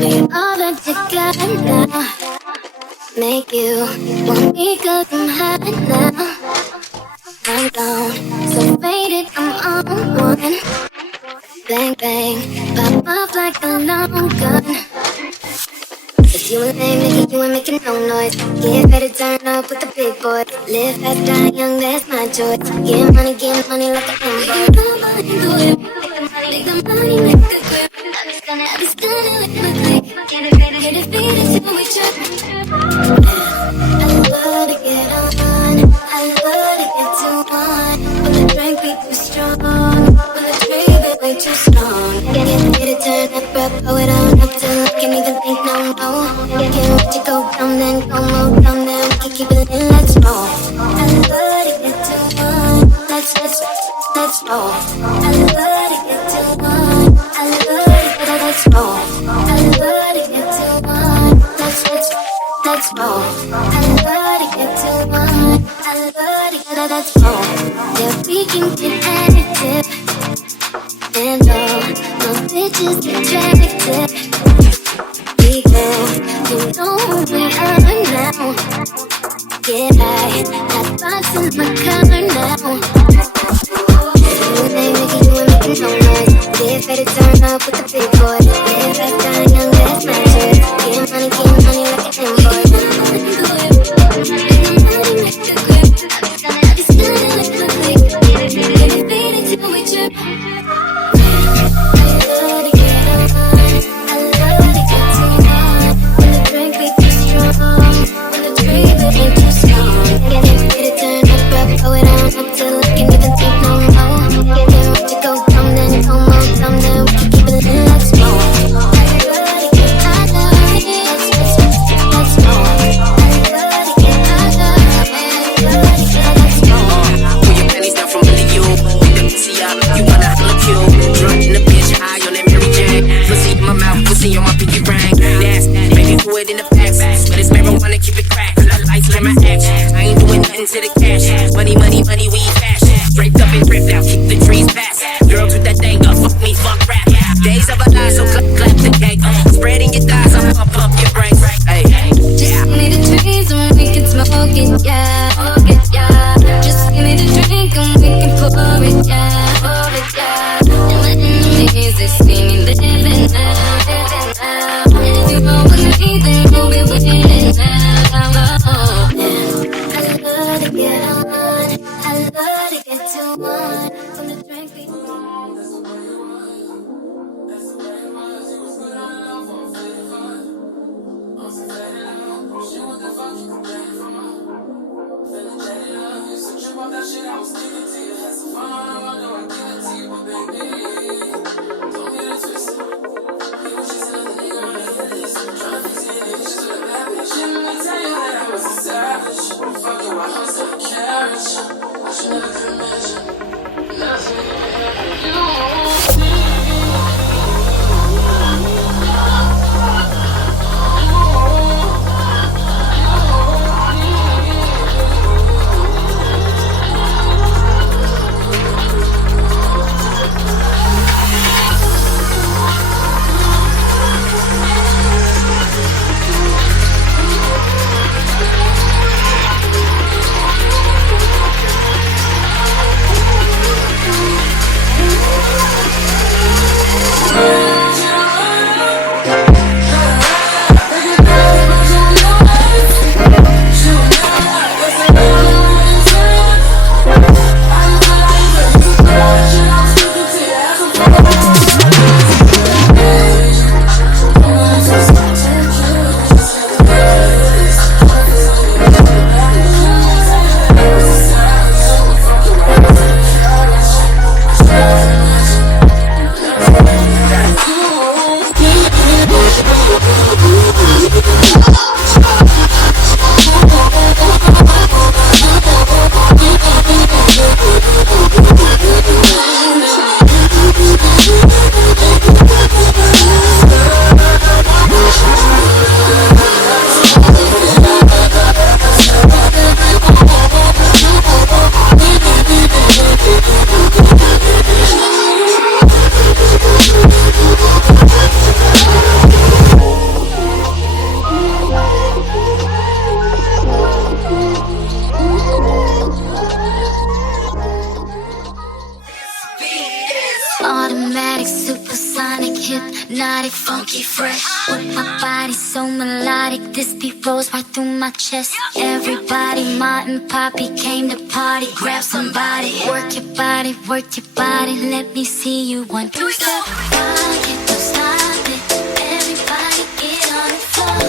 Me all that you got now. Make you want me 'cause I'm hot now. I'm gone, so faded, I'm on one. Bang, bang, pop off like a long gun. If you ain't making, you ain't making no noise. Get ready to turn up with the big boy. Live fast, die young, that's my choice. Get money like an invoice. Make the money, make the grip. I be stunning with my click. Get it faded till we trip. I love to get on. I love to get too on. When the drink be too strong. When the drink be way too strong. Get it turned up, pull it on up till I can't even think no more. Can't let you go down, then go more down, then we can keep it in, let's roll. I love to get too on. Let's roll. I love to get too on. I love to get, let's roll. I love to get too on. Let's roll. I love to get too on. I love to get, let's roll. Yeah, we can get addicted. And no bitches attractive. We go, you know where I'm now. Get high, hot box in my car now. You ain't making no noise. Get ready to turn up with the big boy. Live fast, die young, that's my choice. Get money like an invoice. Make the grip. I be stunning with my click. Get it faded till we trip. In the back, but it's marijuana, keep it cracked. Lights like my action. I ain't doing nothing to the cash. Money, we fast. Draped up and ripped out, keep the trees past. Girls with that thing up, fuck me, fuck rap. Days of a lie, so clap the cake. Spreading your thighs, I'm pump your brakes. Hey, just give me the trees and we can smoke it, yeah. Just give me the drink and we can pour it, yeah. And my enemies, they see me living now. If you roll with me, then you'll be winning now. I love to get on. I love to get too on. When the drink be that shit I was giving to you. Had some fun, I know I give it to you, but baby, don't get it twisted. She was just another nigga on the list. Tryna fix it, she's a bad bitch. funky fresh. With my body so melodic, this beat rolls right through my chest. Everybody, Martin, Poppy came to party. Grab somebody, work your body, let me see you 1, 2, step. Rock it, don't stop it. Everybody get on the floor.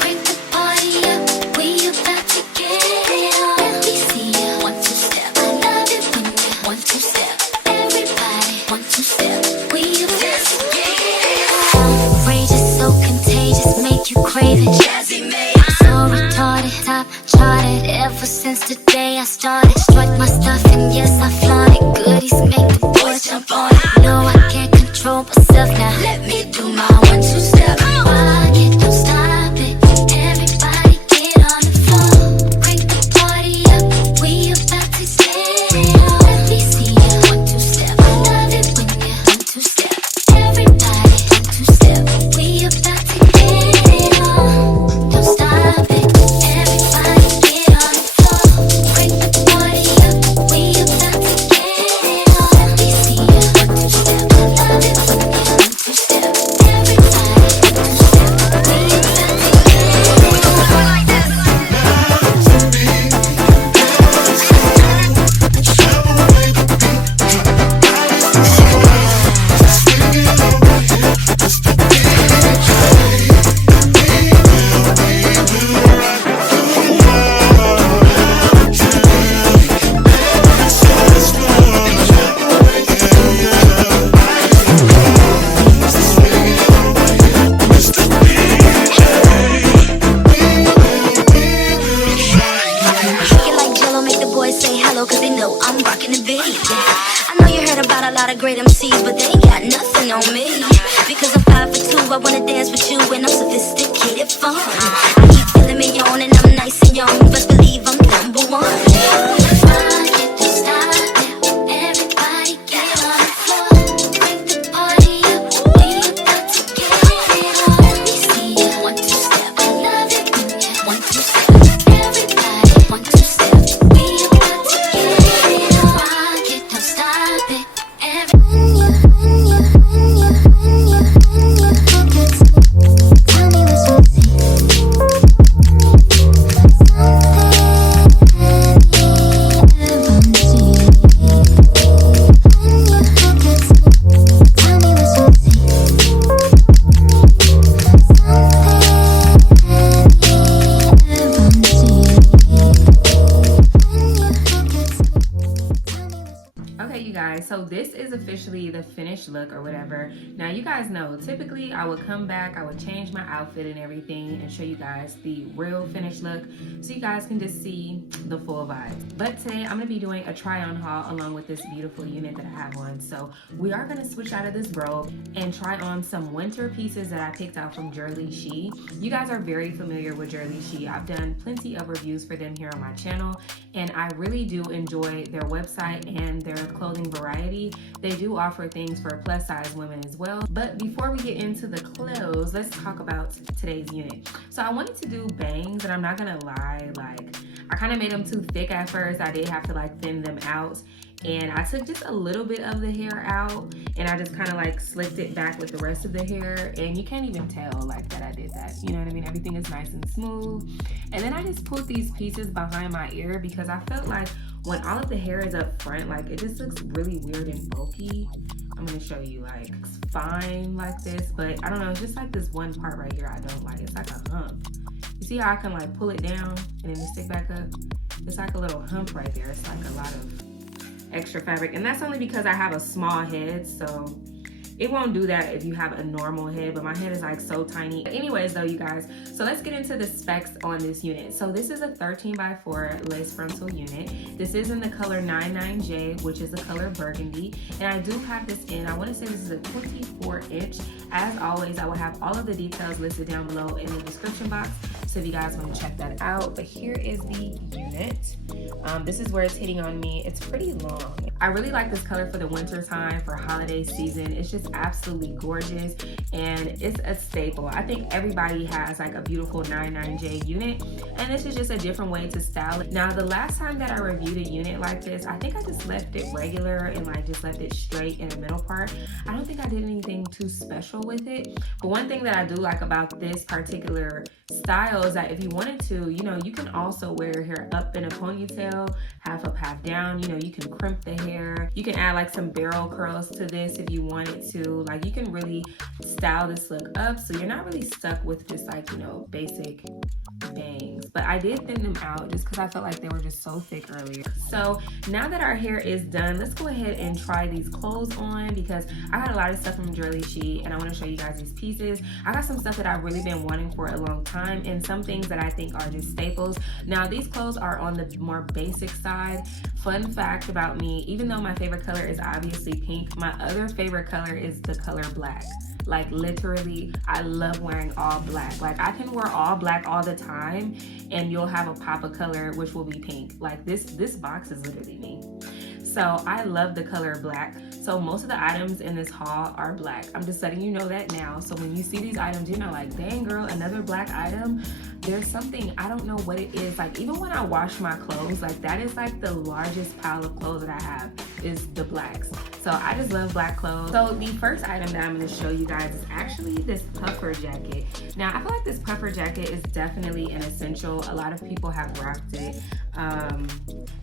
Break the party up, we about to get it on. Let me see you 1, 2, step. I love it when you 1, 2, step. Everybody 1, 2, step. We about to get it on. Outrageous, so contagious, make you crave it. Jazzy made, so retarded, top charted. Ever since the day I started, strike my stuff and yes I flaunt it. Goodies make the boys jump on it. No, I can't control myself now. Let me do my 1, 2, step. Rock it, don't stop it. Everybody get on the floor. Crank the party up, we about to get it on. Let me see you 1, 2, step. I love it when you 1, 2, step. Everybody 1, 2, step. We about to get it on. Don't stop it. Everybody get on the floor. Crank the party up, we about to get it on. Let me see you 1, 2, step. I love it when you 1, 2, step. Everybody 1, 2, step. We about to get it on. Like this. Shake it like Jello, make the boys say hello, cause they know I'm rocking the beat. I know you heard about a lot of great MCs, but they ain't got nothing on me. Because I'm 5 for 2, I wanna dance with you, and I'm sophisticated fun. I keep feeling me on, and I'm nice and young, best believe I'm number 1. Rock it, don't stop it. Everybody get on the floor. Break the party up, we about to get it on. Let me see you 1, 2, step. I love it when you 1, 2, step. Everybody 1, 2, step. We about to get it on. Rock it, don't stop it. When you focus, tell me what's missing. Okay, you guys, so this is officially the finished look or whatever. Now, you guys know, typically I would come back, I would change my outfit and everything and show you guys the real finished look so you guys can just see the full vibe. But today I'm gonna be doing a try on haul along with this beautiful unit that I have on. So we are gonna switch out of this robe and try on some winter pieces that I picked out from Jurllyshe. You guys are very familiar with Jurllyshe. I've done plenty of reviews for them here on my channel, and I really do enjoy their website and their clothing variety. They do offer things for plus size women as well. But before we get into the clothes, let's talk about today's unit. So I wanted to do bangs, and I'm not gonna lie, like I kind of made them too thick at first. I did have to like thin them out, and I took just a little bit of the hair out and I just kind of like slicked it back with the rest of the hair, and you can't even tell like that I did that, you know what I mean? Everything is nice and smooth. And then I just put these pieces behind my ear because I felt like when all of the hair is up front, like it just looks really weird and bulky. I'm gonna show you, like it's fine like this, but I don't know, it's just like this one part right here I don't like. It's like a hump. You see how I can like pull it down and then stick back up? It's like a little hump right there. It's like a lot of extra fabric, and that's only because I have a small head, so it won't do that if you have a normal head, but my head is like so tiny. But anyways though, you guys, so let's get into the specs on this unit. So this is a 13x4 lace frontal unit. This is in the color 99J, which is the color burgundy, and I do have this in, I want to say this is a 24 inch. As always, I will have all of the details listed down below in the description box, so so if you guys want to check that out. But here is the unit. This is where it's hitting on me. It's pretty long. I really like this color for the winter time, for holiday season. It's just absolutely gorgeous, and it's a staple. I think everybody has like a beautiful 99J unit, and this is just a different way to style it. Now, the last time that I reviewed a unit like this, I think I just left it regular and like just left it straight in the middle part. I don't think I did anything too special with it. But one thing that I do like about this particular style is that if you wanted to, you know, you can also wear your hair up in a ponytail, half up, half down. You know, you can crimp the hair. You can add like some barrel curls to this if you wanted to. Like, you can really style this look up, so you're not really stuck with just like, you know, basic bangs. But I did thin them out just because I felt like they were just so thick earlier. So now that our hair is done, let's go ahead and try these clothes on, because I got a lot of stuff from Jurllyshe and I want to show you guys these pieces. I got some stuff that I've really been wanting for a long time, and some things that I think are just staples. Now, these clothes are on the more basic side. Fun fact about me, even though my favorite color is obviously pink, my other favorite color is the color black. Like, literally, I love wearing all black. Like, I can wear all black all the time and you'll have a pop of color which will be pink. Like, this box is literally me. So I love the color black. So most of the items in this haul are black. I'm just letting you know that now. So when you see these items, you're not like, dang girl, another black item. There's something, I don't know what it is. Like, even when I wash my clothes, like, that is like the largest pile of clothes that I have is the blacks. So I just love black clothes. So the first item that I'm going to show you guys is actually this puffer jacket. Now, I feel like this puffer jacket is definitely an essential. A lot of people have rocked it.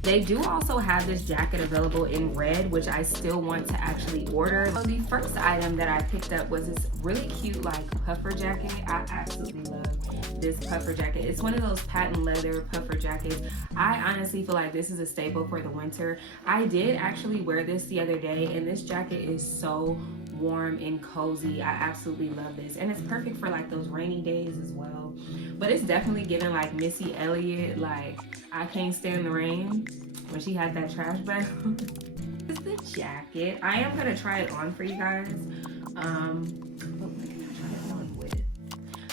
They do also have this jacket available in red, which I still want to actually order. So the first item that I picked up was this really cute like puffer jacket. I absolutely love this puffer jacket. It's one of those patent leather puffer jackets. I honestly feel like this is a staple for the winter. I did actually wear this the other day, and this jacket is so warm and cozy. I absolutely love this, and it's perfect for like those rainy days as well. But it's definitely giving like Missy Elliott, like I Can't Stand the Rain, when she had that trash bag. This is the jacket. I am gonna try it on for you guys. What can I try it on with?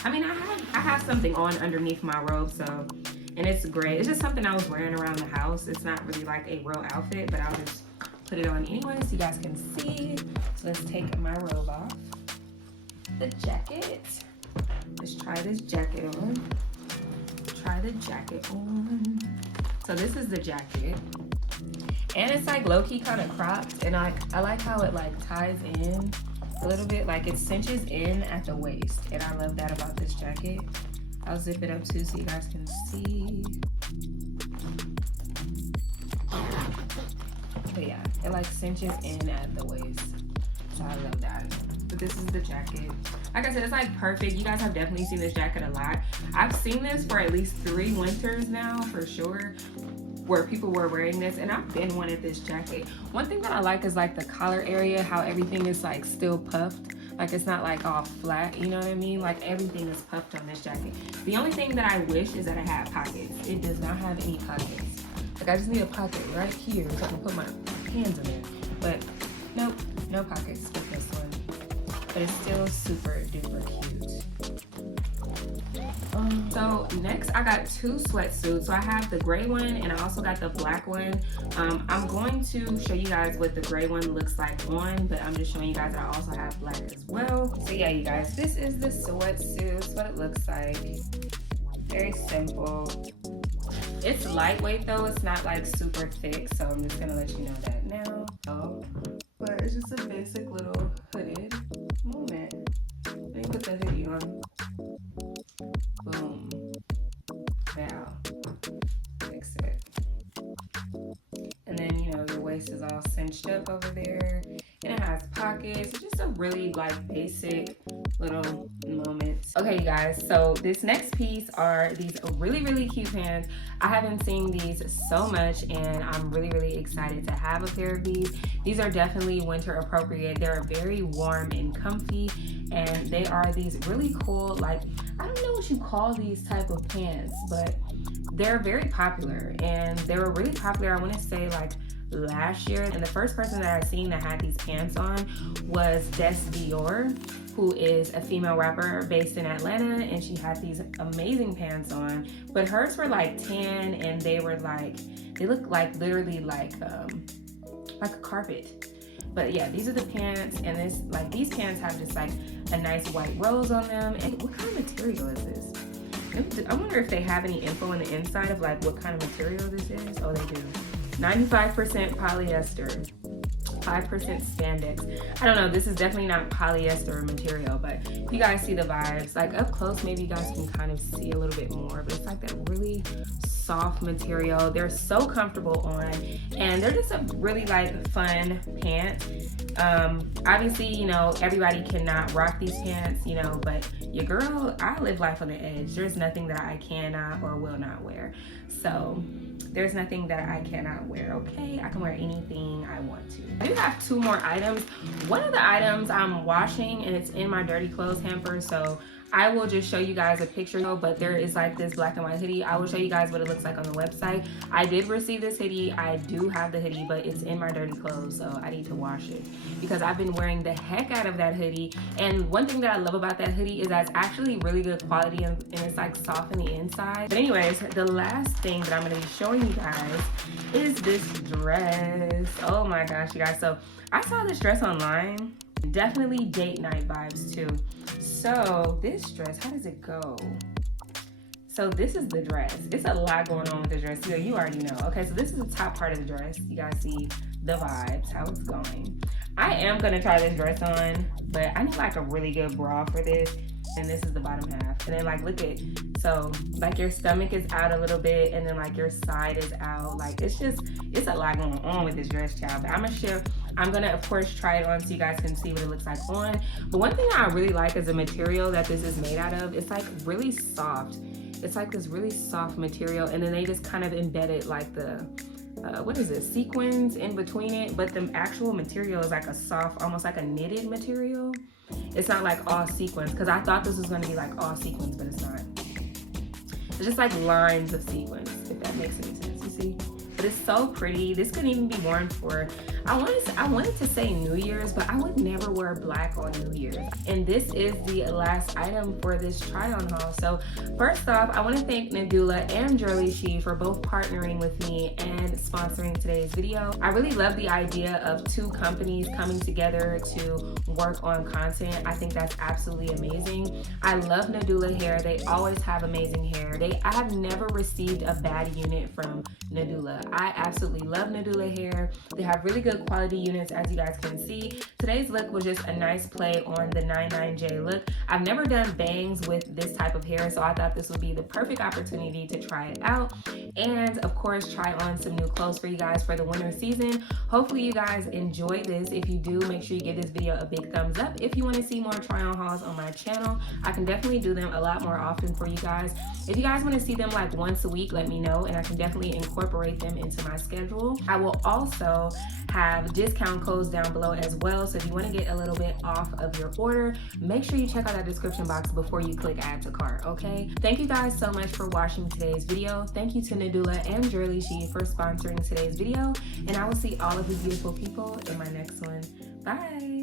I mean, I have something on underneath my robe, so, and it's great. It's just something I was wearing around the house. It's not really like a real outfit, but I'll just put it on anyway so you guys can see. So let's take my robe off. The jacket. Let's try this jacket on. Try the jacket on. So this is the jacket. And it's like low-key kind of cropped, and I like how it like ties in a little bit. Like, it cinches in at the waist, and I love that about this jacket. I'll zip it up too so you guys can see. But yeah, it like cinches in at the waist, so I love that. But this is the jacket. Like I said, it's like perfect. You guys have definitely seen this jacket a lot. I've seen this for at least 3 winters now for sure, where people were wearing this, and I've been wanted this jacket. One thing that I like is like the collar area, how everything is like still puffed. Like, it's not like all flat, you know what I mean? Like, everything is puffed on this jacket. The only thing that I wish is that it had pockets. It does not have any pockets. Like, I just need a pocket right here so I can put my hands in there. But nope, no pockets with this one. But it's still super duper cute. So next I got 2 sweatsuits. So I have the gray one and I also got the black one. I'm going to show you guys what the gray one looks like on, but I'm just showing you guys that I also have black as well. So yeah, you guys, this is the sweatsuit. It's what it looks like. Very simple. It's lightweight though, it's not like super thick, so I'm just gonna let you know that now. But it's just a basic little hooded moment. Let me put the hoodie on. Boom. Now, fix it. And then, you know, your waist is all cinched up over there. And it has pockets. It's just a really like basic little moment. Okay, you guys, so this next piece are these really cute pants. I haven't seen these so much, and I'm really excited to have a pair of these. These are definitely winter appropriate. They're very warm and comfy, and they are these really cool, like, I don't know what you call these type of pants, but they're very popular, and they were really popular, I want to say like last year. And the first person that I seen that had these pants on was Dior, who is a female rapper based in Atlanta, and she had these amazing pants on. But hers were like tan, and they look like literally like a carpet. But yeah, these are the pants, and these pants have just like a nice white rose on them. And what kind of material is this? I wonder if they have any info on the inside of like what kind of material this is. Oh, they do. 95% polyester, 5% spandex. I don't know, this is definitely not polyester material, but you guys see the vibes. Like up close, maybe you guys can kind of see a little bit more, but it's like that really soft material. They're so comfortable on, and they're just a really like fun pant. Obviously, you know, everybody cannot rock these pants, you know, but your girl, I live life on the edge. There's nothing that I cannot or will not wear. So there's nothing that I cannot wear, okay? I can wear anything I want to. I do have 2 more items. One of the items I'm washing, and it's in my dirty clothes hamper, so I will just show you guys a picture, but there is like this black and white hoodie. I will show you guys what it looks like on the website. I did receive this hoodie. I do have the hoodie, but it's in my dirty clothes, so I need to wash it because I've been wearing the heck out of that hoodie. And one thing that I love about that hoodie is that it's actually really good quality, and it's like soft in the inside. But anyways, the last thing that I'm gonna be showing you guys is this dress. Oh my gosh, you guys. So I saw this dress online. Definitely date night vibes too. So this dress, how does it go? So this is the dress. It's a lot going on with the dress. You already know. Okay, so this is the top part of the dress. You guys see the vibes, how it's going. I am gonna try this dress on, but I need like a really good bra for this. And this is the bottom half. And then like, look at, so like your stomach is out a little bit, and then like your side is out. Like it's a lot going on with this dress, child. But I'm gonna of course try it on so you guys can see what it looks like on. But one thing I really like is the material that this is made out of. It's like really soft. It's like this really soft material, and then they just kind of embedded like the, what is it, sequins in between it. But the actual material is like a soft, almost like a knitted material. It's not like all sequins, because I thought this was going to be like all sequins, but it's not. It's just like lines of sequins, if that makes any sense, you see? But it's so pretty. This couldn't even be worn for, I wanted to say New Year's, but I would never wear black on New Year's. And this is the last item for this try-on haul. So first off, I want to thank Nadula and Jurllyshe for both partnering with me and sponsoring today's video. I really love the idea of 2 companies coming together to work on content. I think that's absolutely amazing. I love Nadula hair. They always have amazing hair. I have never received a bad unit from Nadula. I absolutely love Nadula hair. They have really good quality units, as you guys can see. Today's look was just a nice play on the 99J look. I've never done bangs with this type of hair, so I thought this would be the perfect opportunity to try it out. And of course, try on some new clothes for you guys for the winter season. Hopefully you guys enjoy this. If you do, make sure you give this video a big thumbs up. If you want to see more try-on hauls on my channel, I can definitely do them a lot more often for you guys. If you guys want to see them like once a week, let me know, and I can definitely incorporate them into my schedule. I will also have discount codes down below as well, so if you want to get a little bit off of your order, make sure you check out that description box before you click add to cart, okay? Thank you guys so much for watching today's video. Thank you to Nadula and Jurllyshe for sponsoring today's video, and I will see all of you beautiful people in my next one. Bye!